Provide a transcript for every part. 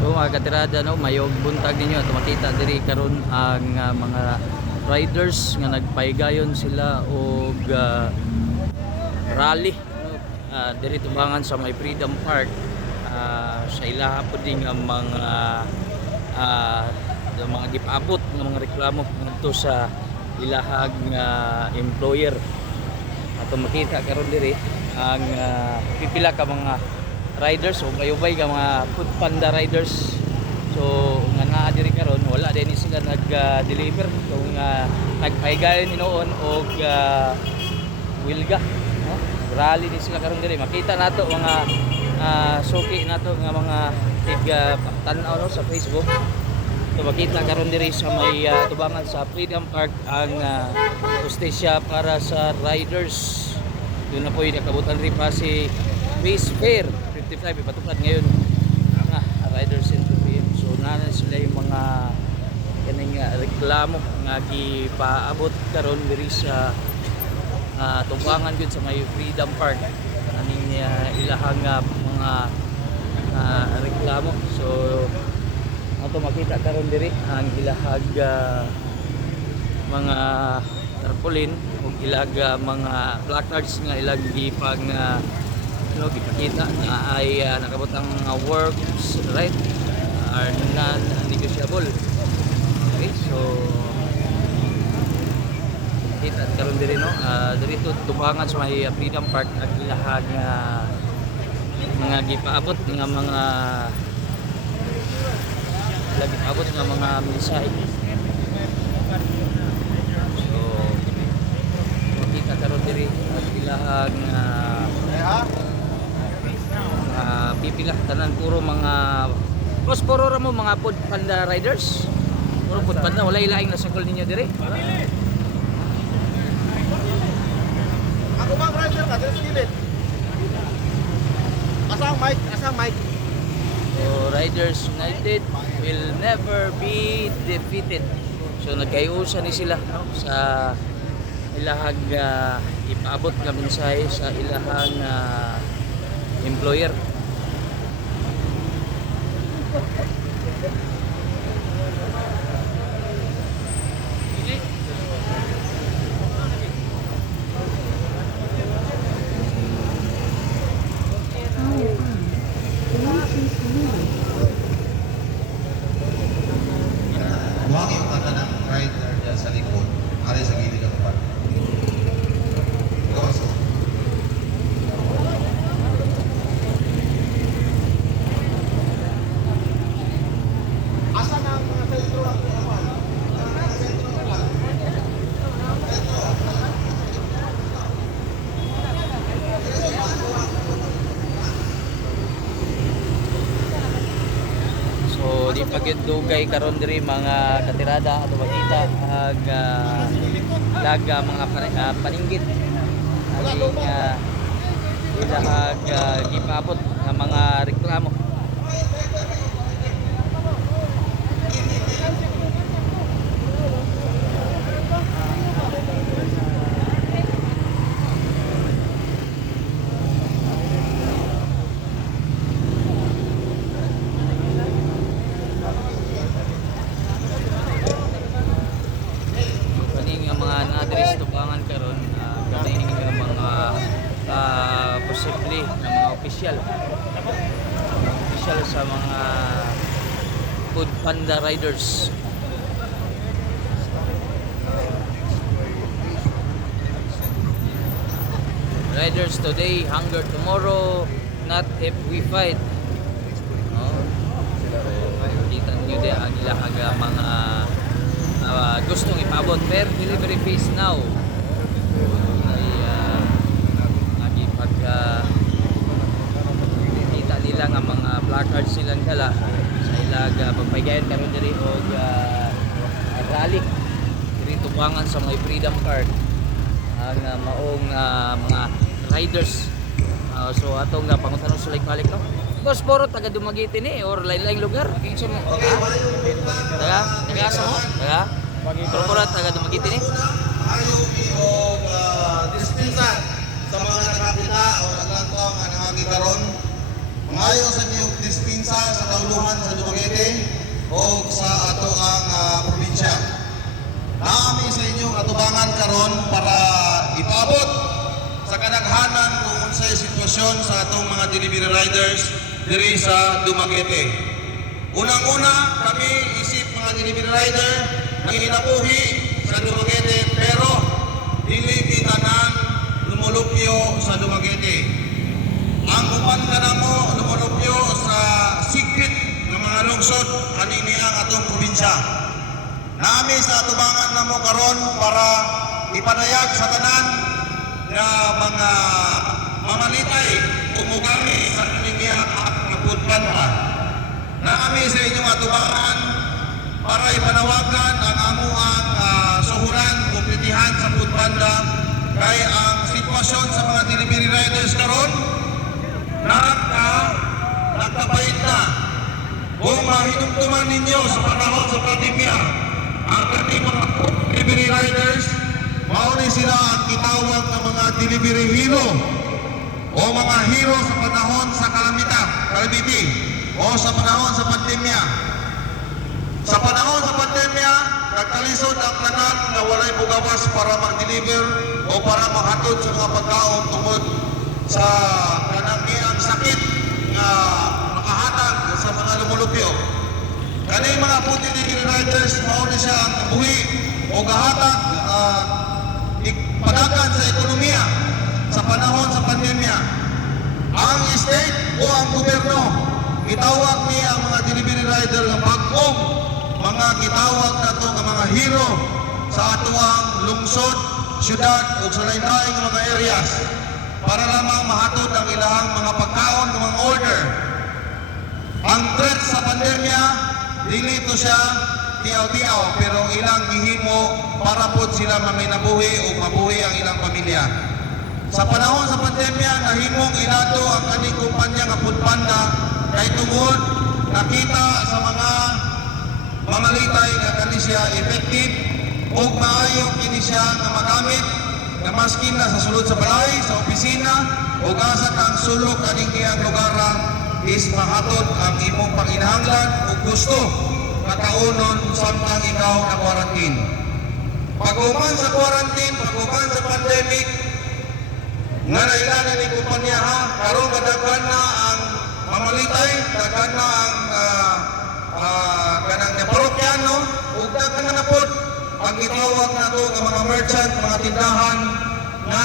So mga katirada no, mayog buntag ninyo at makita diri karon ang mga riders nga nagpaygayon sila og rally no, diri tubangan sa may Freedom Park sa ilaha po ding ang mga gipaabot ng mga reklamo ngadto sa ilahag employer. Ato makita karon diri ang pipila ka mga riders o bayubay ka mga food panda riders. So nga naa diri karon wala din sila nag-deliver kung nagpaygayon hinoon og wilga no? Rally din sila karon diri makita nato mga suki nato nga mga tan-aw no, sa Facebook. So makita karon diri sa may tubangan sa Freedom Park ang hostesya para sa riders. Doon na po yung nakabutan rin pa si Base Fare 55 ipatupad ngayon riders interview. So nana sila yung mga kaning reklamo nga gipaabot karon diri sa tubangan gyud sa may Freedom Park kaning ilahang mga reklamo. So ato makita karon diri ang ilahag mga tarpaulin ug ilaga mga placards nga ilag gipang gipakita na ay nakabutang works right are non-negotiable. Okay, so kita karon diri no diri tubangan sa may Freedom Park ang ilahag mga gipaabot nga mga lagi abot nga mga mensahe. So karon diri at ilahag pipila tanan puro mga puro ra mo mga food panda riders. Puro food panda wala ilaing nasagol ninyo diri. Ako bang rider ka diri sa gilid? Asang mic. So Riders United will never be defeated. So nagkayusa ni sila no, sa ilahag ipaabot nga mensahe sa ilahang employer. Huwag yung mata ng rider dyan sa likod. Ari sa gilid ng park. Ikaw ang suot. Asan ang sentro ng kawan? So di pagdugay karon diri mga katirada ato makita ang laga mga paninggit ang ilahag gipaabot nga mga reklamo. Tubangan karon kaning mga posible na mga opisyal sa mga food panda riders. Riders today, hunger tomorrow, not if we fight. No? Kita niyo din ang ilahag mga gustong ipabot per delivery fees now ay kita nila nga mga placards silang kala sa ilag pagpaygayon karon diri og rally diri tubangan sa mga Freedom Park ang maong mga riders. So atong pangutanon sa balik no. Tapos puro taga Dumaguete ni or lain-laing lugar. Kinsa mo? Taga asa mo? Puro taga Dumaguete ni. Ayaw yung dispensa sa mga nakakita o naglanto ang nangagi karon Mangayo sa inyong dispinsa sa kauluhan sa Dumaguete o sa ato ang probinsya. Naami sa inyong atubangan karon para ipaabot sa kadaghanan kung unsay sitwasyon sa atong mga delivery riders diri sa Dumaguete. Unang-una, kami isip mga delivery rider na ginabuhi sa Dumaguete pero dili kitanan lumulupyo sa Dumaguete. Ang upan ka na mo lumulupyo sa sikit ng mga lungsod kanini ang atong probinsya. Naami sa atubangan na mo karon para ipanayag sa tanan na mga mamalitay umugami sa kaniniya at kapudpanda. Naami sa inyong atubangan para ipanawagan ang amuang suhuran kumplitihan sa pudpanda kay ang sitwasyon sa mga delivery riders karon nagkapait na. Kung mahinumtuman ninyo sa panahon sa pandemya, ang ating mga delivery riders, mauni sila ang kitawag ng mga delivery hero o mga hero sa panahon sa calamity o sa panahon sa pandemya. Sa panahon sa pandemya, nagkalisod ang tanan na walay bugawas para mag-deliver o para maghatod sa mga pagkaon tungod sa kanang sakit na nakahatag sa mga lumulupyo. Kani mga puti delivery riders, mauni siya ang kabuhi o gahatag padagan sa ekonomiya sa panahon sa pandemya. Ang state o ang gobyerno, itawag niya ang mga delivery rider ng bagong mga gitawag na ito ang mga hero sa atuang lungsod, syudad o sa lain-laing mga areas para lamang mahatod ang ilang mga pagkaon ng mga order. Ang threat sa pandemya, dili ito siya tiyaw-tiyaw pero ilang gihimo para po sila maminabuhi o mabuhi ang ilang pamilya. Sa panahon sa pandemya, nahimong ilado ang kaning kumpanya nga Foodpanda kay tungod nakita sa mga mamalitay nga kani siya effective o maayo kini siya nga magamit na maskin na sa sulod sa balay, sa opisina o gasa kang sulok kaning iyang lugar is mahatod ang imong panginahanglan o gusto kataunon samtang ikaw na quarantine. Pag-uman sa quarantine, pag-uman sa pandemic, nga nailanan ni kumpanya ha, karon kadaghan na ang mamalitay, daghan na ang kanang parokyaano, ug daghan na pod ang gitawag na to ng mga merchant, mga tindahan na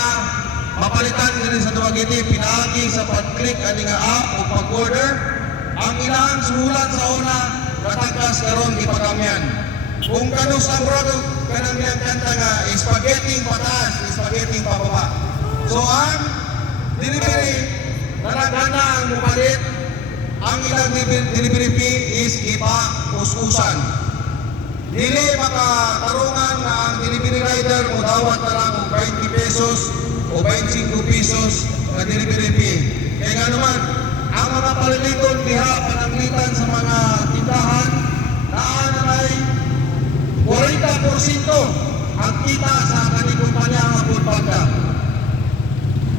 mapalitan diri sa Dumaguete, pinaagi sa pag-click ani nga app o pag-order. Ang ilang suhulan sa una, katagkas karon ipagamyan. Kung kanus ang product, kanang niyang kanta nga, spaghetti pataas, spaghetti pababa. So ang delivery, naragana ang mupalit, ang ilang delivery fee is ipa-ususan. Dili makatarungan na ang delivery rider mo dawat na lang 20 pesos o 25 pesos na delivery fee. Kaya nga naman, ang mga paliliton diha pananglitan sa mga tindahan naanay 40% ang kita sa kaning kumpanya nga Foodpanda.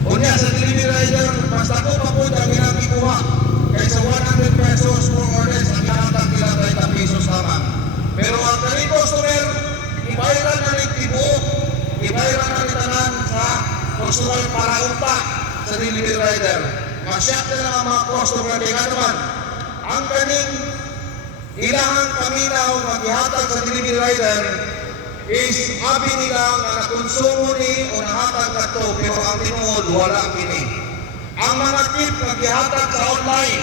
Unya sa delivery rider, basta ko pa po ang ilang ikuha. Kaysa 100 pesos more or less, ang ihatag nila 30 pesos lamang. Pero ang kaning customer, ibayaran na rin tibuok, ibayaran na rin tanan sa customer para unta sa delivery rider. Masyak na lang ang mga customer, kaya naman, ang kaning ilangang paminaw maghihatag sa delivery rider is abi nila nga nakonsumo ni o nahatag na to, pero ang tinuod wala kini. Ang mga tip maghihatag sa online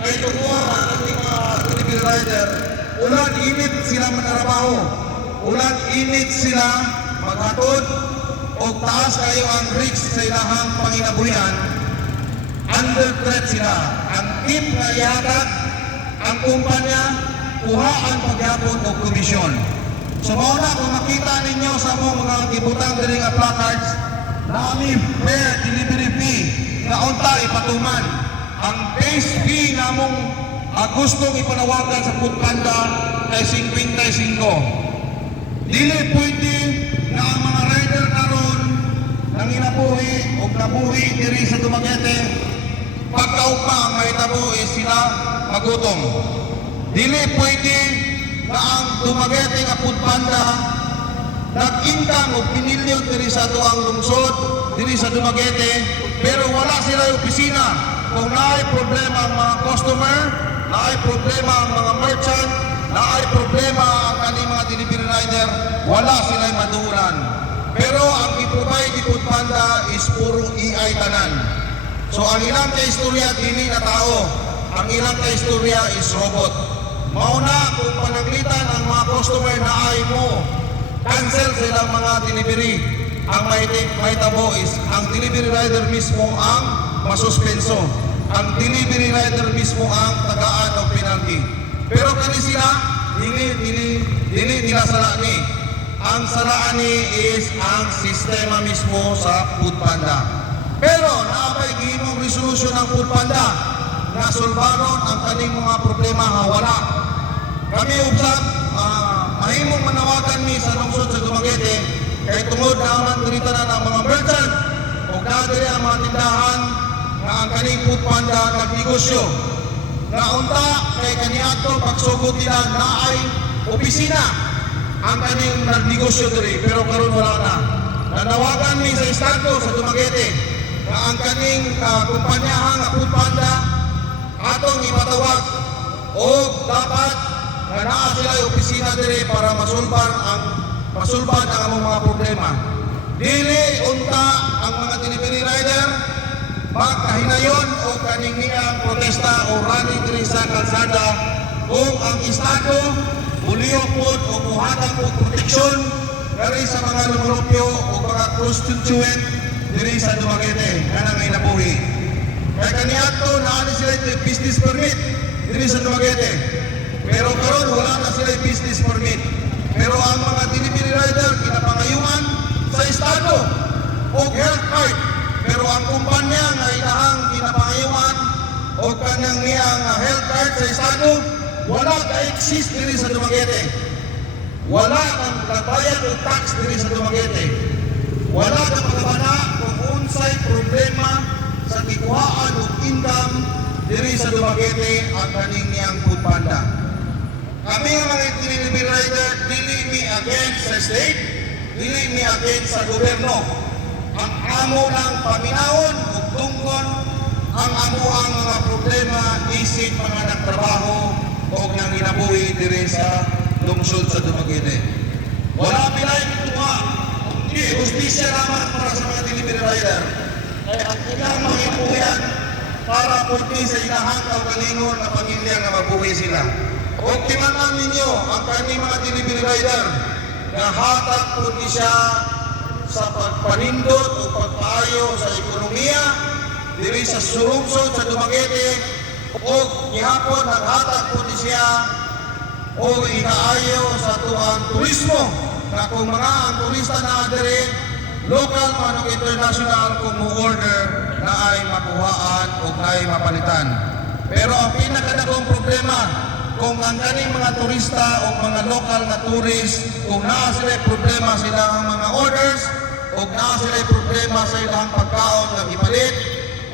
ay tumuha ang ating mga delivery rider. Ulan init sila manarabaho, ulan init sila maghatod o taas kayo ang risk sa ilahang panginabuhian. Under threat sila. Ang tip na ihatag, ang kumpanya, kuhaan pagyapon o komisyon. So mauna kung makita ninyo sa mga gibutang diri nga placards, nami fair delivery fee na unta ipatuman. Ang base fee namong gustong ipanawagan sa Foodpanda kay 55. Dili pwede na ang mga rider karon nang inabuhi o nabuhi diri sa Dumaguete pagkaugma ang mahitabo is sila magutom. Dili pwede na ang Dumaguete nga food panda nag-income og pinilyon diri sa tuang lungsod, diri sa Dumaguete, pero wala sila opisina. Kung naay problema ang mga customer, naay problema ang mga merchant, naay problema ang kaning mga delivery rider, wala sila maduulan. Pero ang i-provide ni Food Panda is puro EI tanan. So ang ilang kaistorya dili na tao, ang ilang kaistorya is robot. Mauna kung panaglitan ang mga customer na ay mo, cancel silang mga delivery. Ang mahitabo is ang delivery rider mismo ang masuspenso. Ang delivery rider mismo ang tagaan ng penalty. Pero kani sila, dili nila salani. Ang salani is ang sistema mismo sa Food Panda. Pero naabay gihimong resolution ng Food Panda na sulbaron ang kaning mga problema nga wala. Kami usab mahimong manawagan mi sa lungsod sa Dumaguete kay tungod naman diri tanan ang mga merchant o diri ang mga tindahan nga ang kaning Food Panda nagnegosyo. Na unta kay kaniadto pagsugod nila naay opisina ang kaning nagnegosyo diri pero karon wala na. Nanawagan mi sa estado sa Dumaguete nga ang kaning kumpanyaha nga Food Panda atong ipatawag o dapat nga naa sila yung opisina diri para masulban ang among mga problema. Dili unta ang mga delivery rider magkahinayon o kaningniang protesta o rally diri sa kalsada kung ang estado buliyo pod o muhatag og proteksyon diri sa mga lumulupyo o mga prostituent diri sa Dumaguete nga nangainabuhi. Kaya kaniadto naa sila business permit diri sa Dumaguete. Pero karon wala na sila business permit. Pero ang mga delivery rider kinapangayuan sa estado o health card. Pero ang kumpanya nga ilahang kinapangayuan o kanyang niyang health card sa estado wala ka-exist diri sa Dumaguete. Wala kang nagbayad o tax diri sa Dumaguete. Wala kang pagkabana kung unsay problema sa tikuhaan o income diri sa Dumaguete ang kaning niyang Food Panda. Kami nga mga delivery rider, dili mi against sa state, dili mi against sa gobyerno. Ang amo lang paminawon o tungkol ang amo ang mga problema isip mga nagtrabaho o nang inabuhi diri sa lungsod sa Dumaguete. Wala pilay ituwa, hindi justisya lamang para sa mga delivery rider. Kaya ang ilang mga ipuyan para pwede sa ilahang kaugalingon na pamilya na mabuhi sila. Kung timanan ninyo ang kanyang mga delivery rider na hatag po siya sa pagpanindot o pagpaayo sa ekonomiya diri sa surungsod sa Dumaguete o gihapon naghatag po siya o inaayo sa tuang turismo na kung mga ang turista na diri local man o international kung mo-order na ay makuhaan o ay mapalitan. Pero ang pinakadagong problema kung ang kaning mga turista o mga lokal na tourist, kung naa sila problema sa ilang mga orders, o naa sila problema sa ilang pagkaon na ipalit,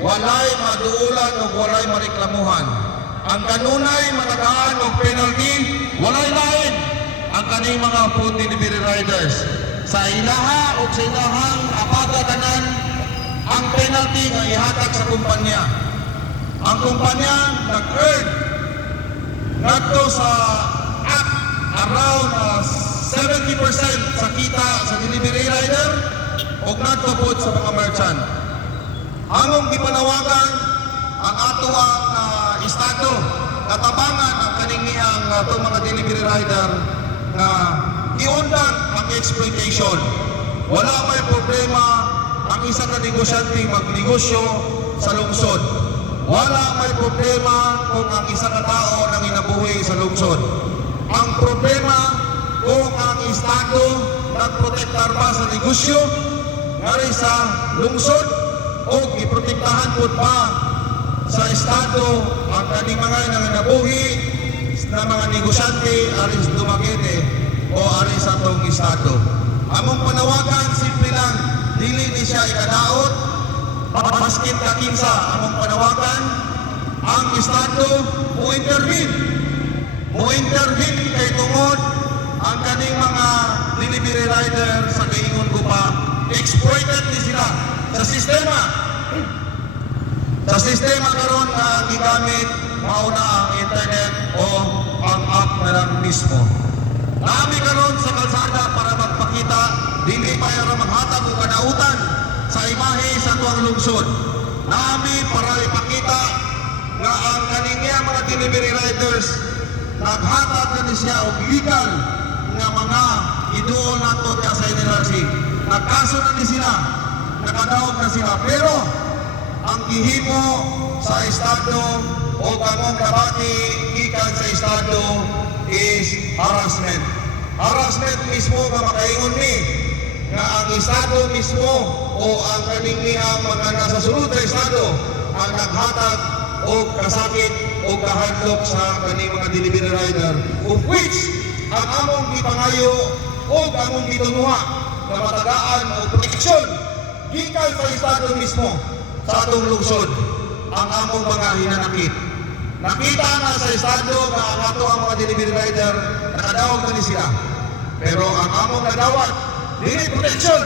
walay maduulan o walay mareklamuhan. Ang kanunay matagaan o penalty, walay lain ang kaning mga food delivery riders. Sa ilaha o sa ilahang apagatanan, ang penalty na ihatag sa kumpanya. Ang kumpanya nag-earn ngadto sa app around 70% sa kita sa delivery rider o ngadto po sa mga merchant. Among gipanawagan ang ato ang estado katabangan ang kaningihang itong mga delivery rider na iundan ang exploitation. Wala may problema ang isa ka negosyante magnegosyo sa lungsod. Wala may problema kung ang isa ka tao nang inabuhi sa lungsod. Ang problema kung ang estado nagprotektar pa sa negosyo ngari sa lungsod o iprotektahan po pa sa estado ang kaning mga nang inabuhi na mga negosyante aris Dumaguete o aris sa tong estado. Among panawagan simple lang, dili ni siya ikadaot, maskit kakinsa among panawagan ang Estado mo intervene kay tungod ang kaning mga delivery rider sa kaingon ko pa exploited ni sila sa sistema karon nga gigamit mauna ang internet o ang app na lang mismo. Nami karon sa kalsada para magpakita dili pa para maghatag og kanautan sa imahe sa tuwang lungsod. Nami para ipakita nga ang kaniya mga delivery riders naghatag na siya og legal nga mga iduol nato sa NLRC. Nagkaso na ni sila, nakadaog na sila, pero ang gihimo sa Estado o kamong kabati gikan sa Estado is harassment. Harassment mismo nga makaingon ni nga ang Estado mismo o ang kaning niya mga nasa sulod sa Estado ang naghatag o kasakit o kahadlok sa kaning mga delivery rider of which ang among gipangayo o among gitunuha na matagaan o proteksyon gikan sa Estado mismo sa atong lungsod ang among mga hinanakit. Nakita na sa Estado na ang ato ang mga delivery rider nakadawag na ni sila. Pero ang among nadawat, dili proteksyon,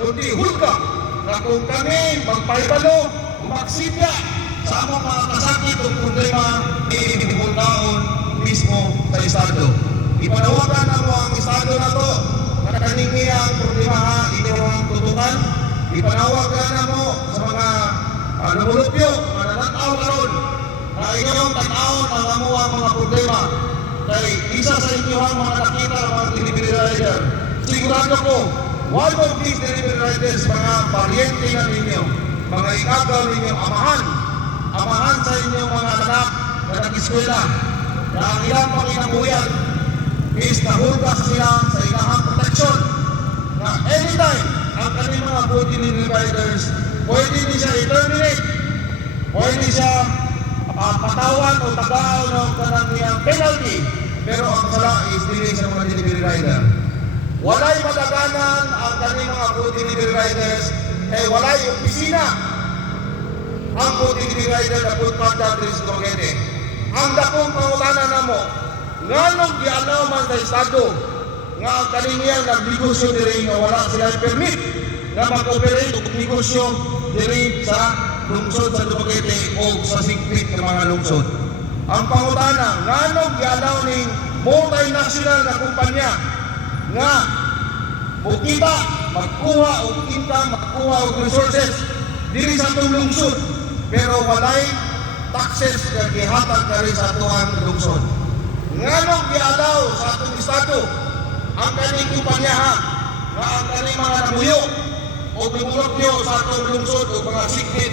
kundi hulga na kung kami magpaibalo, magsipya sa among mga kasakit o problema ibibigultaon mismo sa Estado. Ipanawagan na mo ang Estado na to na kaning ang problema ha, inyong tutukan. Ipanawagan na mo sa mga namulupyo, mga nananaw karon na inyong tanawon ang amuang mga problema. Kaya isa sa inyo ang mga nakita ng mga delivery rider. Sigurado ko, one of these delivery riders, mga paryente na ninyo, mga ikagaw ninyo, amahan sa inyong mga anak na nag-eskwela, na ang ilang panginabuyan is nahulgas sila sa ilahang proteksyon na anytime ang kanilang mga food delivery riders pwede din siya i-terminate, pwede siya patawan o tagaw ng kanang penalty, pero ang sala is dili sa mga delivery rider. Walay madaganan ang kanilang mga food delivery riders kay walay opisina ang food delivery rider na food panda diri sa Dumaguete. Ang dakong pangutana namo nganong gialaw man sa Estado nga ang kaniyang nagnegosyo diri nga wala sila permit na mag-operate og negosyo diri sa lungsod sa Dumaguete o sa sigpit ng mga lungsod. Ang pangutana, nganong gialaw ning multinational na kumpanya nga mukita, magkuha og income, magkuha og resources diri sa atong lungsod, pero walay taxes nga gihatag kari sa atong lungsod. Nganong gialaw sa atong Estado ang kaning kumpanya ha, nga ang kaning mga namuyo o gumulokyo sa atong lungsod o mga sigpit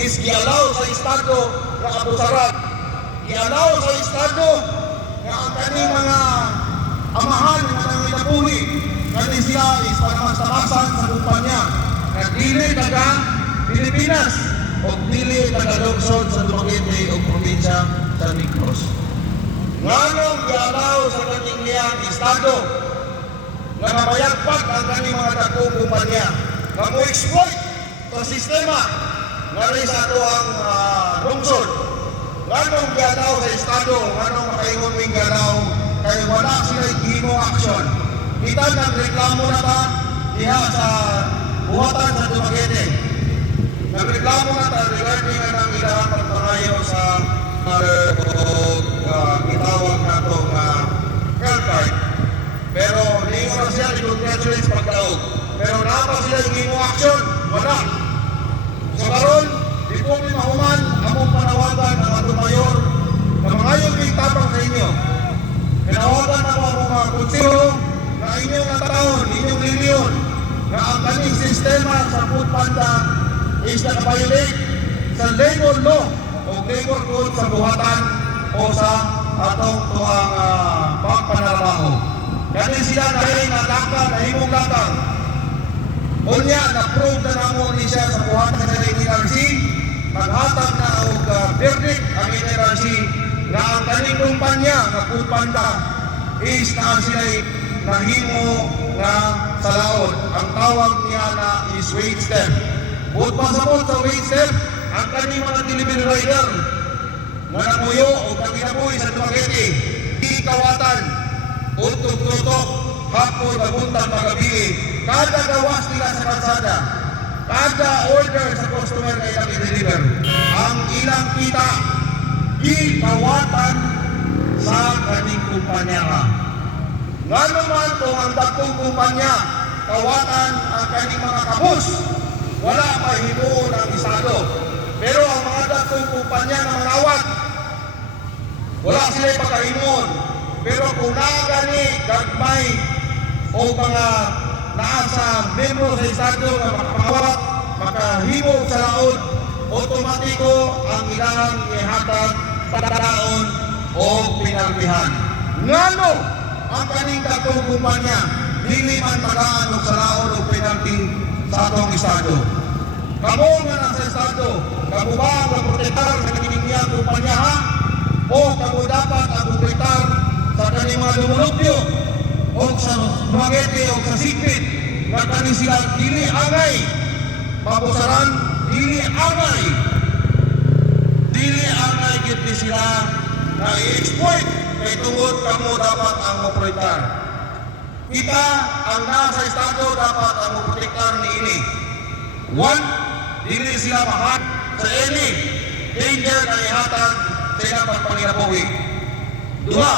is gialaw sa Estado nga abusaran. Gialaw sa Estado nga ang kaning mga amahan nga nangitabuhi kani siya is panamasabasan sa kumpanya na dili taga Pilipinas o dili taga lungsod sa Dumaguete o probinsya sa Negros. Nganong gialaw sa kaning niyang Estado nga mabayagpag ang kaning mga dakong kumpanya nga mo-exploit sa sistema nga rin sa ito ang lungsod. Nganong gialaw sa Estado, nganong makaingon ming gialaw kaya wala sila gihimo action. Kita nagreklamo na ta diha sa buhatan sa Dumaguete. Nagreklamo na ta regarding ang ilang pagpangayo sa itawag na itong health card. Pero hindi ko na siya i-congratulate sa pagkaog. Pero napa sila gihimo action, wala. So karon, di po may mahuman among panawagan ng atong mayor na mangayong may tapang sa inyo. Pinawagan na mga konseho na inyong natawon, inyong milyon na ang kaning sistema sa food panda is nakabayolate sa labor law o labor code sa buhatan o sa atong tuwang pagpanarabaho. Kasi sila na rin nataka, nahimong latang. Unya, na-prove na namo ni siya sa buhatan sa NLRC, naghatag na og verdict ang NLRC na ang kaning kumpanya nga food panda is na sila'y nahimo nga sa laod. Ang tawag niya na is wage theft. Bukod pasabot sa wage step, ang kaning mga delivery rider nga namuyo o pagkinabuhi sa Dumaguete, ikawatan, utok-tutok, hapon, pabuntang pagabi, kada gawas nila sa kalsada, kada order sa customer na ilang i-deliver, ang ilang kita, ikawatan sa kaning kumpanya nga. Nga naman kung ang dakong kumpanya, kawatan ang kaning mga kabus, wala mahimuon ang Estado. Pero ang mga dakong kumpanya na manawat, wala sila pagkahimuon. Pero kung nakagani, gagmay o mga naasa membro sa Estado na makapangawat, makahimog sa laod, otomatiko ang ilang ihatag, pagkaraon o pinalbihan. Ngano ang kaning dakong kumpanya, dili man tagaan o sa laod o penalty sa atong Estado. Kamo nga nasa Estado, kamo ba ang protektar sa kaning niyang kumpanya ha? O kamo dapat ang protektar sa kaning mga lumulupyo o sa Dumaguete o sa Sigpit nga kaning sila dili angay mapusaran, dili angay gid ni sila na i-exploit kay tungod kamo dapat ang protektar. Kita ang nasa Estado dapat ang protektar ni ini. One, dili sila mahat sa any danger na ihatag sa ilang pagpanginabuhi. Dua,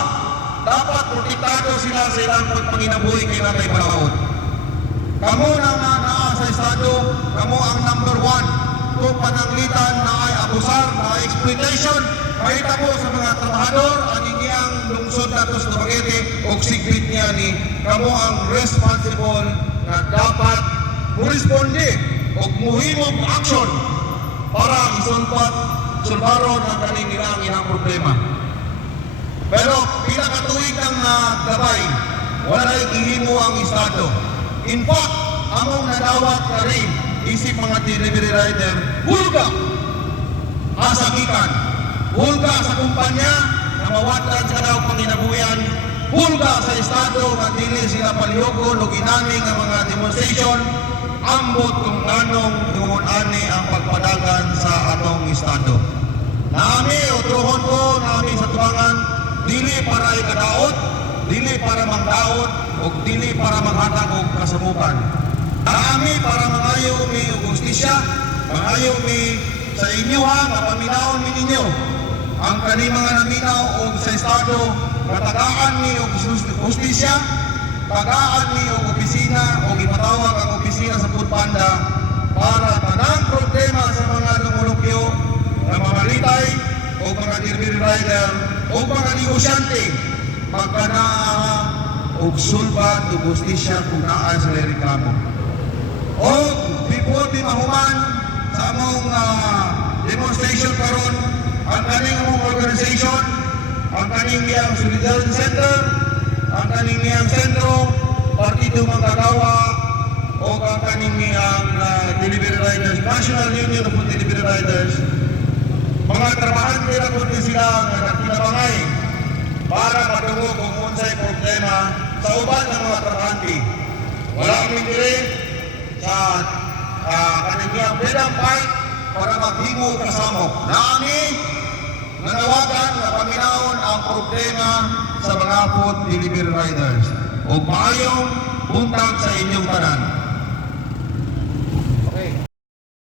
dapat protektado sila sa ilang pagpanginabuhi kay natay panahon. Kamo na nga naa sa Estado, kamo ang number one kung pananglitan na ay abusar, na ay exploitation, mahita po sa mga trabahador, ang iyang lungsod na ito sa Dumaguete o Sigpit niya ni kamo ang responsible na dapat muresponde o muhimong action para isulpat sulbaron ang kaning nilang ilang problema. Pero pinakatuwid ng gabay, wala'y gihimo ang Estado. In fact, among nadawat na rin isip mga delivery rider, hulga asakikan, hulga sa kumpanya na mawatan sa daw panginabuyan, hulga sa Estado nga dili sila palihogon o ginaming ang mga demonstration, ambot kung anong doon ani ang pagpadagan sa atong Estado. Nami o truhon ko, nami sa tubangan, dili para ikadaot, dili para mangdaot, o dili para maghatag og kasamukan. Nami para mangayo mi og hustisya, mangayo mi sa inyo ha, mapaminaon mi ninyo. Ang kani mga naminaw og sa Estado, katagaan mi og hustisya, tagaan mi og opisina o ipatawag ang opisina sa Foodpanda para tanang problema sa mga lumulupyo na mamalitay o mga delivery rider o mga negosyante magkanaa og sulbat o hustisya kung naan sa reklamo. O before di mahuman sa among demonstration karon, ang kaning among organization, ang kaning iyang Solidarity Center, ang kaning iyang sentro, Partido Manggagawa, o ang kaning iyang Delivery Riders, National Union of Delivery Riders, mga trabahan nila kung sila nagkinabangay para matungo kung unsay problema sa uban ng mga trabahante. Wala kaming dili sa kaniyang freedom fight para maghimo kasamo. Nami nanawagan na paminaon ang problema sa mga food delivery riders o paayong buntag sa inyong tanan.